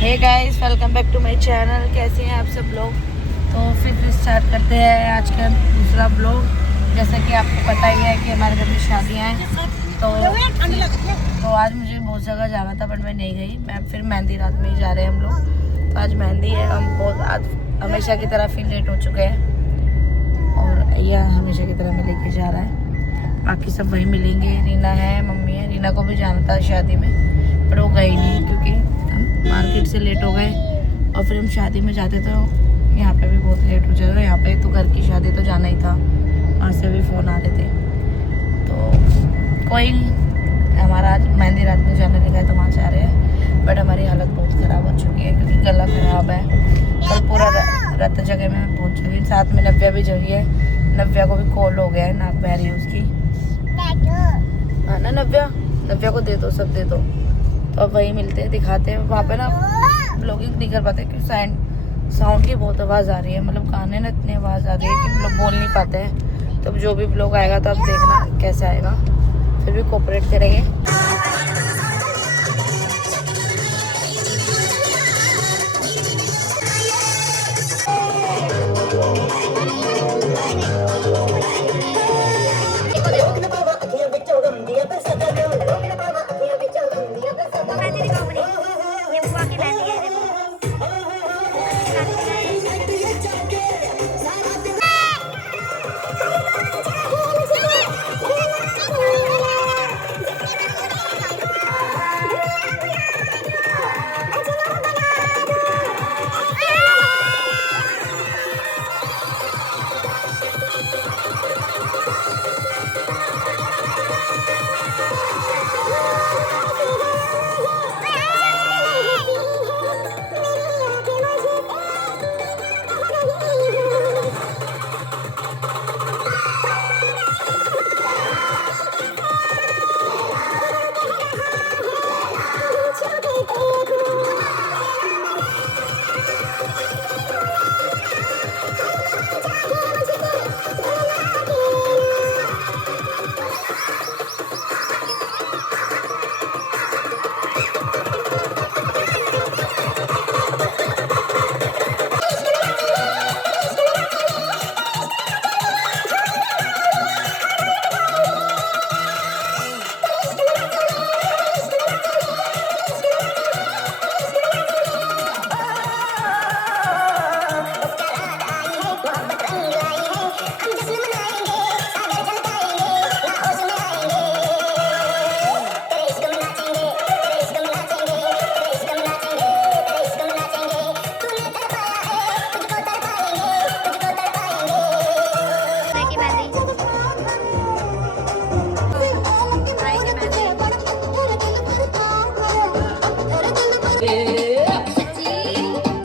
Hey guys, welcome back to my channel. कैसे हैं आप सब लोग। तो फिर स्टार्ट करते हैं आज का दूसरा ब्लॉग। जैसा कि आपको पता ही है कि हमारे घर में शादियां हैं, तो आज मुझे बहुत जगह जाना था बट मैं नहीं गई। मैं फिर मेहंदी रात में ही जा रहे हैं हम लोग। तो आज मेहंदी है। हम बहुत आज हमेशा की तरह फिर लेट हो चुके हैं और यह हमेशा की तरह में लेके जा रहा है। बाकी सब वहीं मिलेंगे। रीना है, मम्मी है। रीना को भी जाना था शादी में पर वो गई नहीं क्योंकि हम मार्केट से लेट हो गए और फिर हम शादी में जाते तो यहाँ पे भी बहुत लेट हो जाएगा। यहाँ पे तो घर की शादी तो जाना ही था, वहाँ से भी फ़ोन आ रहे थे। तो कोई नहीं, हमारा आज मेहंदी रात में जाने लगा है तो वहाँ जा रहे हैं। बट हमारी हालत बहुत ख़राब हो चुकी है क्योंकि गला ख़राब है। कल पूरा रात जगह में पहुँच चुकी। साथ में नव्या भी जगी है। नव्या को भी कोल्ड हो गया है, नाक बह रही है उसकी। हाँ ना नव्या, नव्या को दे दो, सब दे दो। तो अब वही मिलते हैं, दिखाते हैं। वहाँ पे ना ब्लॉगिंग नहीं कर पाते क्योंकि साउंड की बहुत आवाज़ आ रही है। मतलब गाने ना इतनी आवाज़ आ रही है कि लोग बोल नहीं पाते हैं। तो जो भी ब्लॉग आएगा तो अब देखना कैसे आएगा, फिर भी कोऑपरेट करेंगे।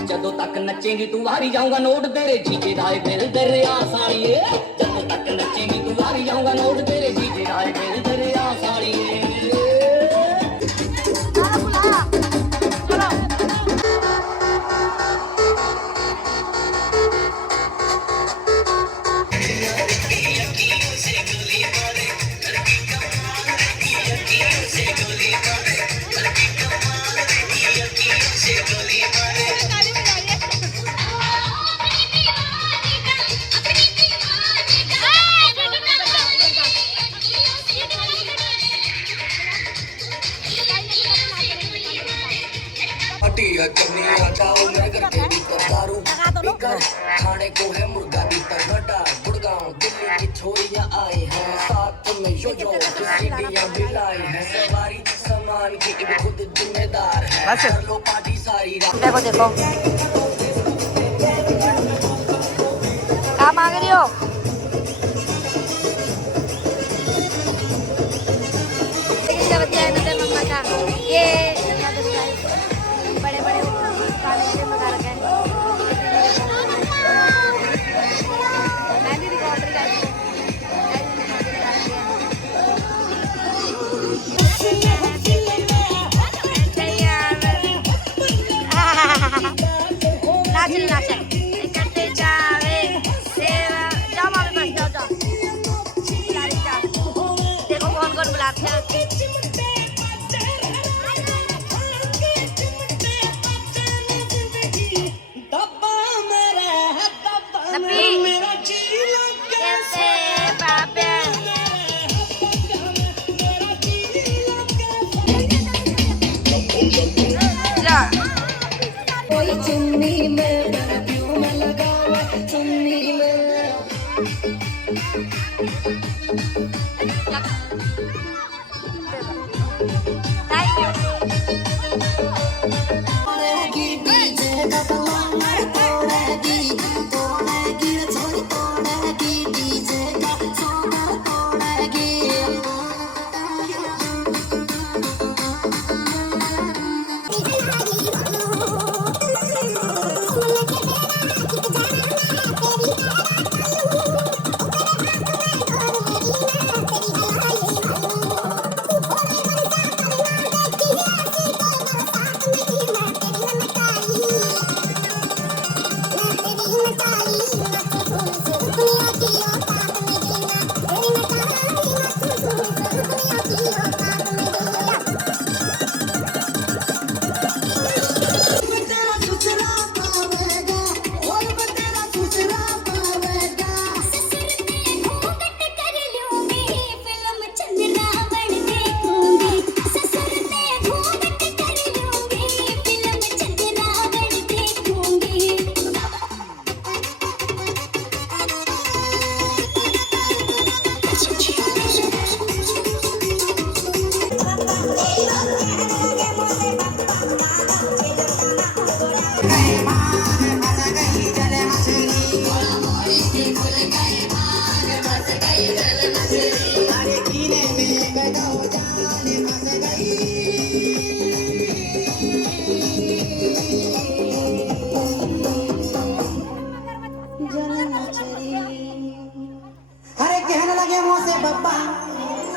ਜਦੋਂ ਤੱਕ ਨੱਚੇਂਗੀ ਤੂੰ ਵਾਰੀ ਜਾਊਂਗਾ ਨੋਟ ਤੇਰੇ ਜੀਜੇ ਦਾ ਦਿਲ ਦਰਿਆ ਸਾਲੀਏ। ਜਦੋਂ ਤੱਕ ਨੱਚੇਂਗੀ ਤੂੰ ਵਾਰੀ ਜਾਊਂਗਾ ਨੋਟ ਤੇਰੇ ਜੀਜੇ ਦਾ ਦਿਲ ਦਰਿਆ ਸਾਲੀਏ। खाने को है मुर्गा भी तगड़ा। गुड़गांव दिल्ली की छोरियां आए हैं, साथ में यो सीढ़ियां भी लाए हैं। सवारी सामान की खुद जिम्मेदार है। कर लो पार्टी सारी रात। देखो देखो क्या मांग रही हो। ये बड़े बड़े खाने के मजा रखे हैं। नाचल नाचल करते जावे सेवा कोई चुन्नी में परफ्यूम लगावे चुन्नी में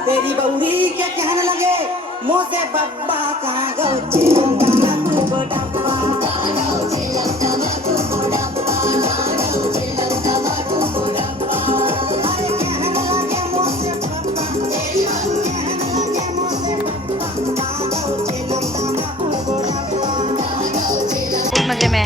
तेरी बउरी क्या कहने लगे मुँह से बब्बा कहाँ गो चिलंगा तू बड़प्पा अरे कहने लगे मुँह से बब्बा कहने लगे मुँह से बब्बा कहाँ गो चिलंगा तू बड़प्पा मजे में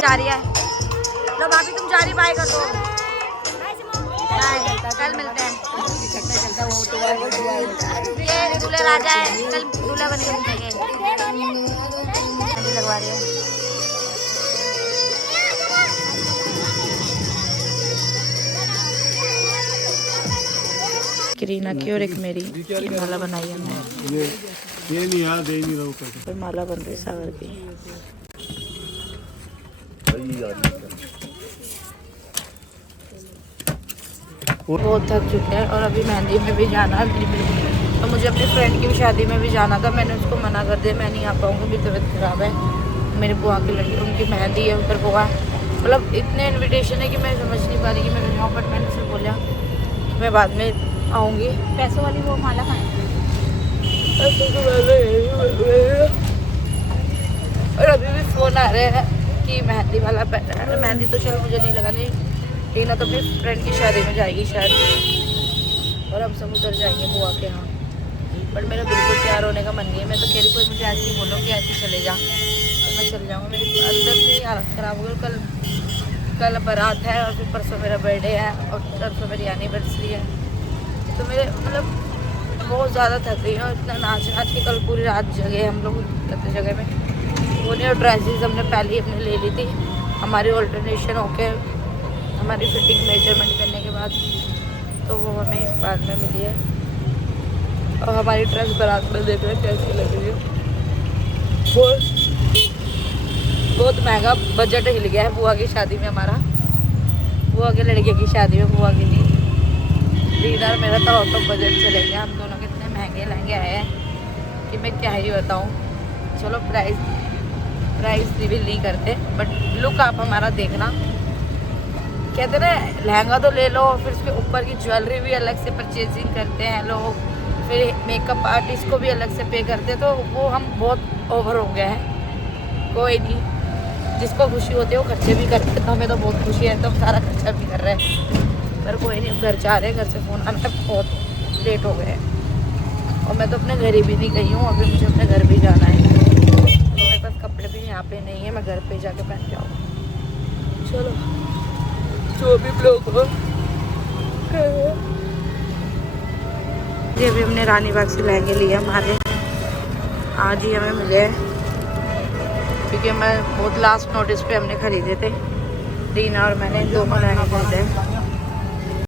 जा रही है। लो भाभी तुम जा रही, बाय कर दो। कल मिलते हैं। ये दूल्हे राजा है, कल दूल्हा बन के मिलेंगे। लगवा रही है। करीना की और एक मेरी माला बनाई हमने। ये नहीं यार, दे नहीं रहा और माला बन रही सागर की। बहुत थक चुके हैं और अभी मेहंदी में भी जाना है बिल्कुल। तो मुझे अपनी फ्रेंड की भी शादी में भी जाना था, मैंने उसको मना कर दिया, मैं नहीं आ पाऊँगी, मेरी तबीयत ख़राब है। मेरे बुआ की लड़की, उनकी मेहंदी है, उधर बुआ, मतलब इतने इनविटेशन है कि मैं समझ नहीं पा रही कि मैं जाऊँ। बट मैंने सिर्फ बोला कि मैं बाद में आऊँगी। पैसों वाली वो माला खाएं। और अभी भी फ़ोन आ रहे हैं कि मेहंदी वाला पहना है। मेहंदी तो चलो मुझे नहीं लगानी, टीना तो अपनी फ्रेंड की शादी में जाएगी शायद, और हम सब उधर जाएंगे बुआ के यहाँ। बट मेरा बिल्कुल तैयार होने का मन नहीं है। मैं तो कह रही कोई मुझे ऐसे ही बोलो कि ऐसे चले जा, तो मैं चल जाऊँगा। मेरी अंदर से ही हालत ख़राब हो गई। कल बारात है और फिर परसों मेरा बर्थडे है और परसों मेरी एनिवर्सरी है। तो मेरे मतलब बहुत ज़्यादा थक गई और इतना नाच के कल पूरी रात जगे हम लोग अपनी जगह में। वो नहीं, और ड्रेसेस हमने पहले ही अपने ले ली थी। हमारी ऑल्टरनेशन होके हमारी फिटिंग मेजरमेंट करने के बाद तो वो हमें बाद में मिली है। और हमारी ड्रेस बारात में देख रहे कैसी लग रही है। बहुत महंगा बजट हिल गया है बुआ की शादी में हमारा। बुआ के लड़के की शादी में, बुआ की नहीं। डिनर मेरा तो आउट ऑफ बजट चले गया। हम दोनों कितने महंगे लहंगे आए हैं कि मैं क्या ही बताऊँ। चलो प्राइस रिवील नहीं करते, बट लुक आप हमारा देखना। कहते ना लहंगा तो ले लो, फिर उसके ऊपर की ज्वेलरी भी अलग से परचेजिंग करते हैं लोग, फिर मेकअप आर्टिस्ट को भी अलग से पे करते हैं। तो वो हम बहुत ओवर हो गए हैं। कोई नहीं, जिसको खुशी होती है वो खर्चे भी करते हैं। तो हमें तो बहुत खुशी है, तो हम सारा खर्चा भी कर रहे हैं। पर कोई नहीं, हम घर जा रहे हैं। घर से फ़ोन आना, बहुत लेट हो गए हैं और मैं तो अपने घर ही भी नहीं गई हूँ। अभी मुझे अपने घर भी जाना है। मेरे पास कपड़े भी यहाँ पे नहीं है, मैं घर पे जाके पहन जाऊँ। चलो जो भी ब्लॉग हो। ये भी हमने रानी बाग से लहंगे लिए हमारे, आज ही हमें मिले हैं, क्योंकि मैं बहुत लास्ट नोटिस पे हमने ख़रीदे थे। टीना और मैंने दोनों लहंगे खरीदे।